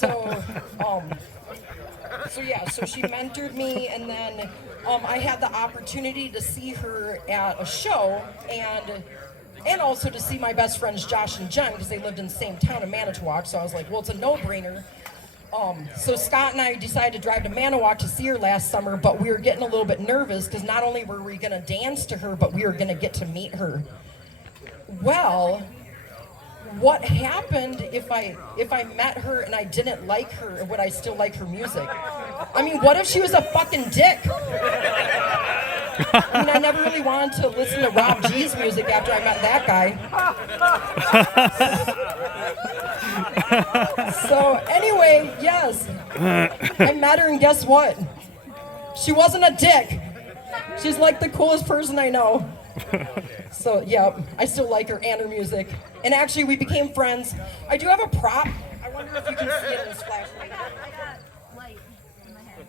So, so she mentored me, and then I had the opportunity to see her at a show, and also to see my best friends Josh and Jen, because they lived in the same town in Manitowoc. So I was like, well, it's a no-brainer. So Scott and I decided to drive to Manitowoc to see her last summer, but we were getting a little bit nervous because not only were we going to dance to her, but we were going to get to meet her. Well, what happened if I met her and I didn't like her? Would I still like her music? I mean, what if she was a fucking dick? I mean, I never really wanted to listen to Rob G's music after I met that guy. So anyway, yes, I met her, and guess what? She wasn't a dick. She's like the coolest person I know. So yeah, I still like her and her music. And actually, we became friends. I do have a prop. I wonder if you can see it in this flashlight. I got light in my head.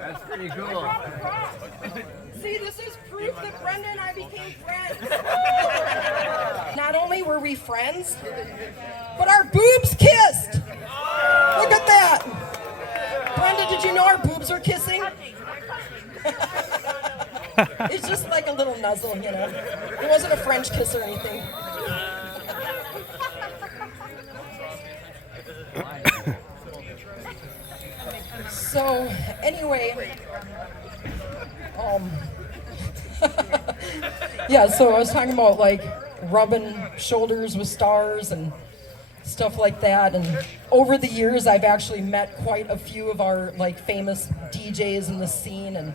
That's pretty cool. See, this is proof that Brenda and I became friends. Not only were we friends, but our boobs kissed. Look at that. Brenda, did you know our boobs were kissing? It's just like a little nuzzle, you know. It wasn't a French kiss or anything. So, anyway, yeah, so I was talking about like rubbing shoulders with stars and stuff like that, and over the years I've actually met quite a few of our like famous DJs in the scene and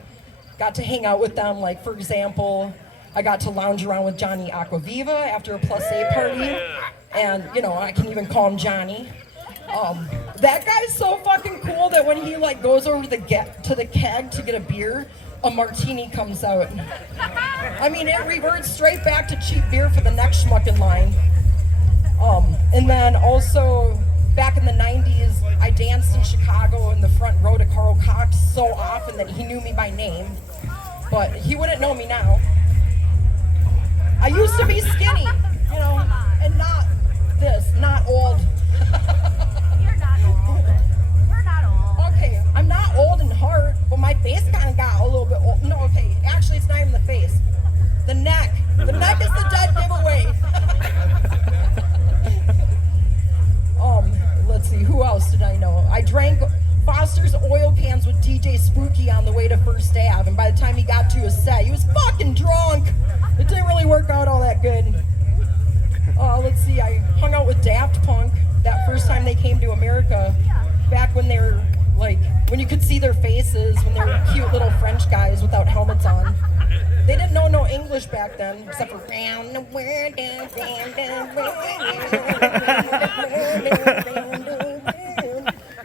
got to hang out with them. Like, for example, I got to lounge around with Johnny Aquaviva after a Plus A party, and you know, I can even call him Johnny. That guy's so fucking cool that when he like goes over to the keg to get a beer, a martini comes out. I mean, it reverts straight back to cheap beer for the next schmuck in line. And then also, back in the 90s, I danced in Chicago in the front row to Carl Cox so often that he knew me by name, but he wouldn't know me now. I used to be skinny, you know, and not this, not old. You're not old. We're not old. Okay, I'm not old in heart, but my face kind of got a little bit old. No, okay, actually it's not even the face. The neck. The neck is the dead giveaway. Let's see, who else did I know? I drank Foster's oil cans with DJ Spooky on the way to First Ave, and by the time he got to his set, he was fucking drunk. It didn't really work out all that good. Let's see, I hung out with Daft Punk that first time they came to America, back when they were like, when you could see their faces, when they were cute little French guys without helmets on. They didn't know no English back then, except for round the world,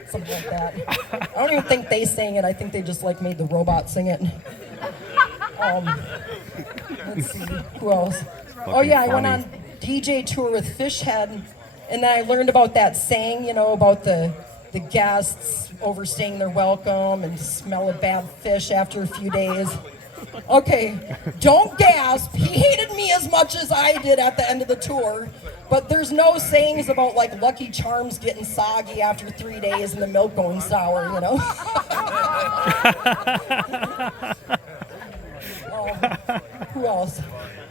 something like that. I don't even think they sang it. I think they just like made the robot sing it. Let's see, who else? Oh yeah, I went on DJ tour with Fishead, and then I learned about that saying, you know, about the guests overstaying their welcome and smell of bad fish after a few days. Okay, don't gasp. He hated me as much as I did at the end of the tour, but there's no sayings about like Lucky Charms getting soggy after 3 days and the milk going sour, you know? Who else?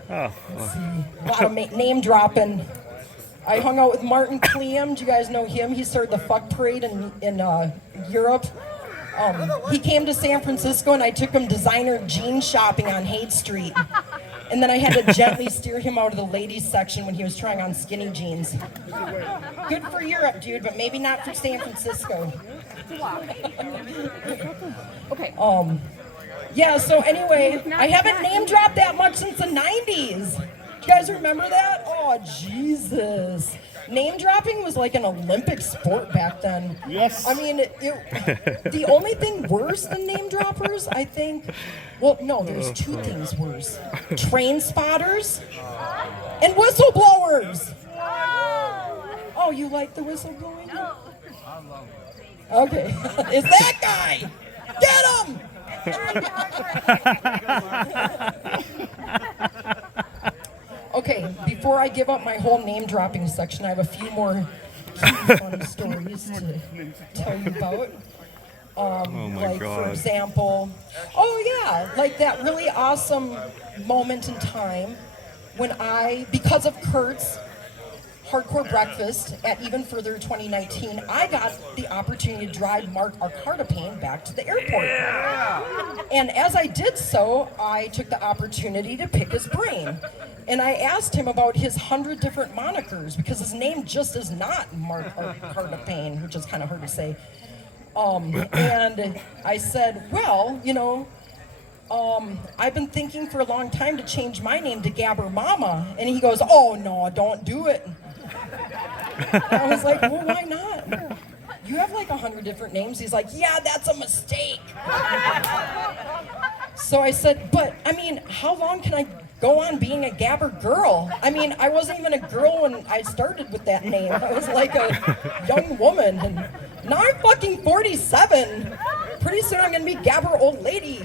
Let's see. A lot of name dropping. I hung out with Martin Kliehm. Do you guys know him? He started the Fuck Parade in Europe. He came to San Francisco, and I took him designer jean shopping on Haight Street. And then I had to gently steer him out of the ladies section when he was trying on skinny jeans. Good for Europe, dude, but maybe not for San Francisco. Okay. Yeah, so anyway, I haven't name dropped that much since the 90s. Do you guys remember that? Oh, Jesus. Name dropping was like an Olympic sport back then. Yes. I mean, the only thing worse than name droppers, I think, well, no, there's two things worse. Train spotters and whistleblowers. Oh, you like the whistleblowing? No. Okay. It's that guy. Get him! Okay, before I give up my whole name dropping section, I have a few more cute, fun stories to tell you about. Oh my Like, God. for example, like that really awesome moment in time when because of Kurt's Hardcore Breakfast at Even Further 2019, I got the opportunity to drive Mark Arcardapane back to the airport. Yeah. And as I did so, I took the opportunity to pick his brain. And I asked him about his 100 different monikers, because his name just is not Mark Arcardapane, which is kind of hard to say. And I said, well, I've been thinking for a long time to change my name to Gabber Mama. And he goes, oh no, don't do it. And I was like, well, why not? You have like 100 different names. He's like, yeah, that's a mistake. So I said, but I mean, how long can I go on being a GabberGirl? I mean, I wasn't even a girl when I started with that name. I was like a young woman, and now I'm fucking 47. Pretty soon I'm gonna be Gabber Old Lady.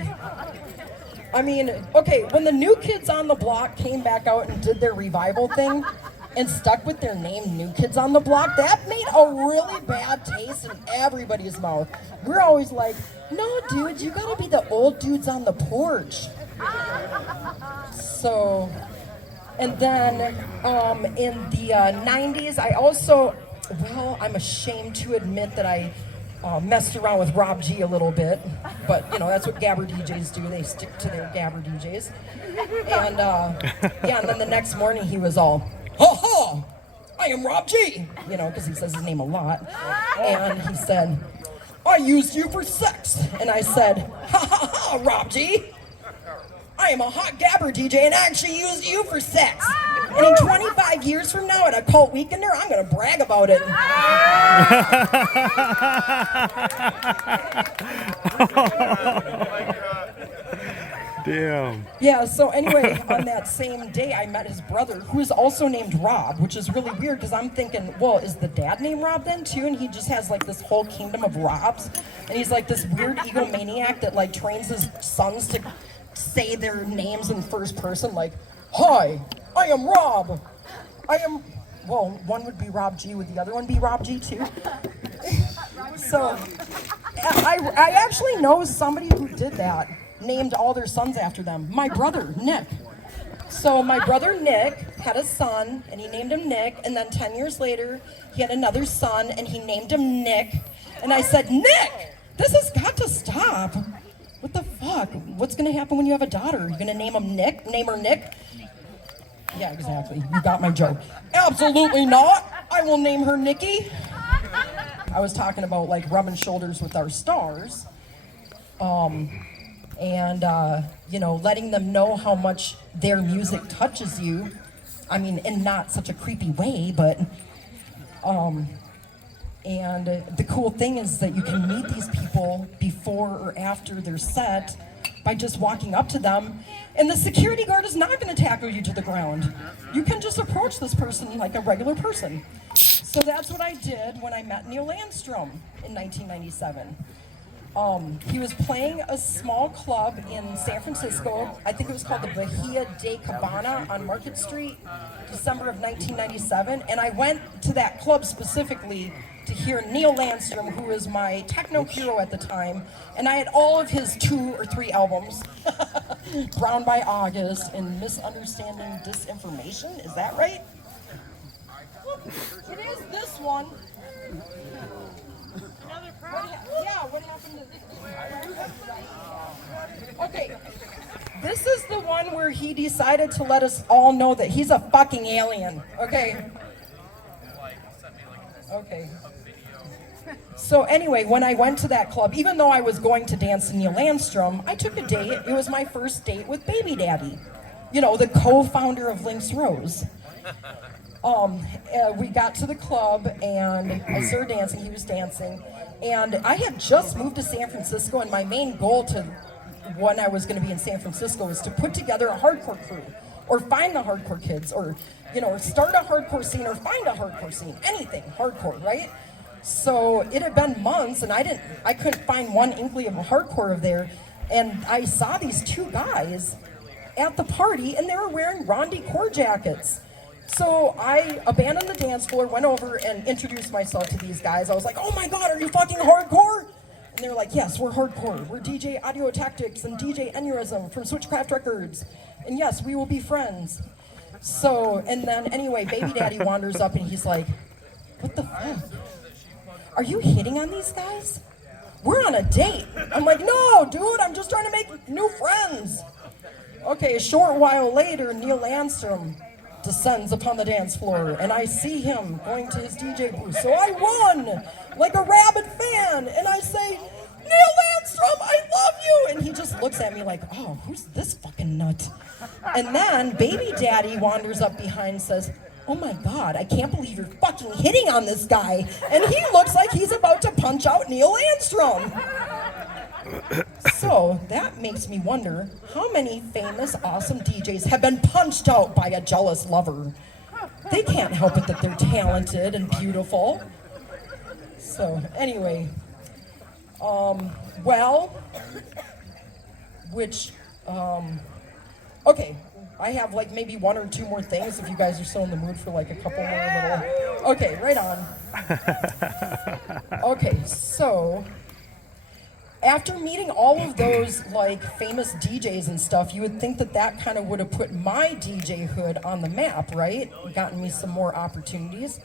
I mean, okay, when the New Kids on the Block came back out and did their revival thing and stuck with their name, New Kids on the Block, that made a really bad taste in everybody's mouth. We're always like, no, dude, you gotta be the old dudes on the porch. So, and then in the 90s, I also, I'm ashamed to admit that I messed around with Rob G a little bit, but that's what Gabber DJs do. They stick to their Gabber DJs. And and then the next morning he was all, ha ha, I am Rob G, because he says his name a lot. And he said, I used you for sex. And I said, ha ha ha, Rob G, I am a hot Gabber DJ and I actually used you for sex. And in 25 years from now at a cult weekender, I'm going to brag about it. Damn. Yeah, so anyway, on that same day, I met his brother, who is also named Rob, which is really weird because I'm thinking, well, is the dad named Rob then too? And he just has like this whole kingdom of Robs. And he's like this weird egomaniac that like trains his sons to say their names in first person, like, hi, I am Rob. One would be Rob G, would the other one be Rob G too? So, I actually know somebody who did that, named all their sons after them. My brother, Nick. So my brother Nick had a son, and he named him Nick, and then 10 years later, he had another son, and he named him Nick. And I said, Nick, this has got to stop. What the fuck? What's gonna happen when you have a daughter? You're gonna name her Nick? Yeah, exactly. You got my joke. Absolutely not. I will name her Nikki. I was talking about like rubbing shoulders with our stars. Letting them know how much their music touches you. I mean, in not such a creepy way, but and the cool thing is that you can meet these people before or after their set by just walking up to them, and the security guard is not going to tackle you to the ground. You can just approach this person like a regular person. So that's what I did when I met Neil Landstrumm in 1997. He was playing a small club in San Francisco. I think it was called the Bahia de Cabana on Market Street, December of 1997. And I went to that club specifically to hear Neil Landstrumm, who was my techno hero at the time. And I had all of his 2 or 3 albums, Brown by August and Misunderstanding Disinformation. Is that right? It is this one. What happened to... Okay, this is the one where he decided to let us all know that he's a fucking alien. Okay. So anyway, when I went to that club, even though I was going to dance to Neil Landstrumm, I took a date. It was my first date with Baby Daddy, the co-founder of Lynx Rose. We got to the club and I started dancing. He was dancing. And I had just moved to San Francisco, and my main goal when I was going to be in San Francisco was to put together a hardcore crew, or find the hardcore kids, or start a hardcore scene, or find a hardcore scene, anything hardcore, right? So it had been months, and I couldn't find one inkling of hardcore of there, and I saw these 2 guys at the party, and they were wearing Ron D. Core jackets. So I abandoned the dance floor, went over and introduced myself to these guys. I was like, oh my God, are you fucking hardcore? And they were like, yes, we're hardcore. We're DJ Audio Tactics and DJ Aneurysm from Switchcraft Records. And yes, we will be friends. So, and then anyway, Baby Daddy wanders up and he's like, what the fuck? Are you hitting on these guys? We're on a date. I'm like, no, dude, I'm just trying to make new friends. Okay, a short while later, Neil Landstrumm descends upon the dance floor, and I see him going to his DJ booth. So I run like a rabid fan, and I say, Neil Landstrumm, I love you! And he just looks at me like, oh, who's this fucking nut? And then Baby Daddy wanders up behind and says, oh my God, I can't believe you're fucking hitting on this guy. And he looks like he's about to punch out Neil Landstrumm. So that makes me wonder how many famous, awesome DJs have been punched out by a jealous lover. They can't help it that they're talented and beautiful. So anyway, okay, I have like maybe one or two more things if you guys are still in the mood for like a couple more little, okay, right on. Okay, so after meeting all of those like famous DJs and stuff, you would think that that kind of would have put my DJ hood on the map, right? Gotten me some more opportunities.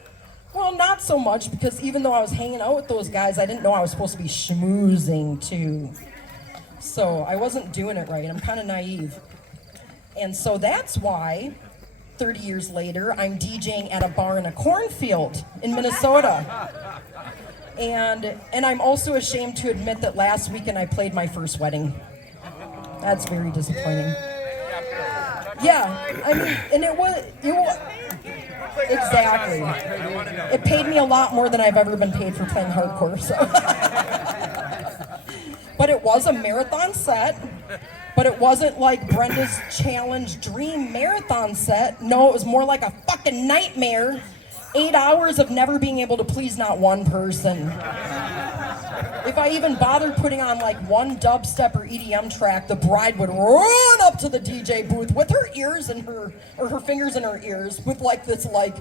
Well, not so much, because even though I was hanging out with those guys, I didn't know I was supposed to be schmoozing too. So I wasn't doing it right. I'm kind of naive. And so that's why 30 years later, I'm DJing at a bar in a cornfield in Minnesota. And I'm also ashamed to admit that last weekend I played my first wedding. That's very disappointing. Yeah, I mean, and it was exactly. It paid me a lot more than I've ever been paid for playing hardcore. So, but it was a marathon set. But it wasn't like Brenda's Challenge Dream marathon set. No, it was more like a fucking nightmare. 8 hours of never being able to please not one person. If I even bothered putting on like one dubstep or EDM track, the bride would run up to the DJ booth with her ears in her, or her fingers in her ears, with like this like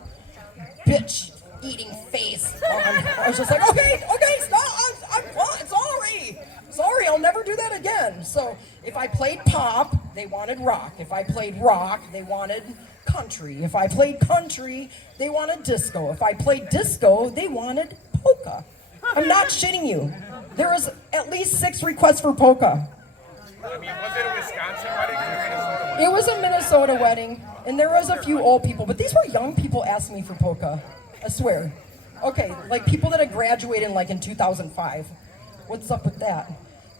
bitch eating face on. I was just like, okay, stop, I'm sorry, I'll never do that again. So if I played pop, they wanted rock. If I played rock, they wanted country. If I played country, they wanted disco. If I played disco, they wanted polka. I'm not shitting you. There was at least 6 requests for polka. I mean, was it a Wisconsin wedding or a Minnesota wedding? It was a Minnesota wedding, and there was a few old people, but these were young people asking me for polka. I swear. Okay, like people that had graduated like in 2005. What's up with that?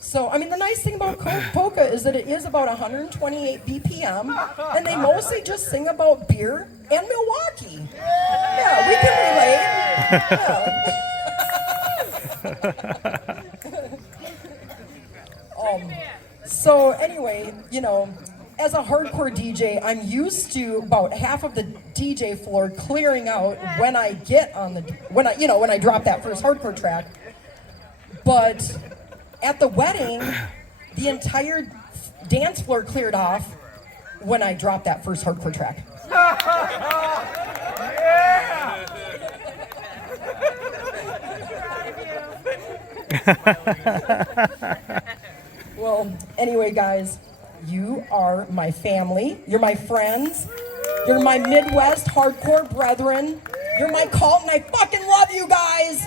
So, I mean, the nice thing about polka is that it is about 128 BPM, and they mostly just sing about beer and Milwaukee. Yeah, we can relate. Yeah. So anyway, you know, as a hardcore DJ, I'm used to about half of the DJ floor clearing out when I get on the, when I drop that first hardcore track. But at the wedding, the entire dance floor cleared off when I dropped that first hardcore track. Well, anyway, guys, you are my family. You're my friends. You're my Midwest hardcore brethren. You're my cult, and I fucking love you guys.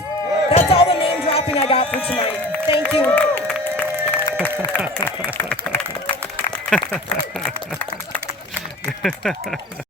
That's all the name dropping I got for tonight. Thank you.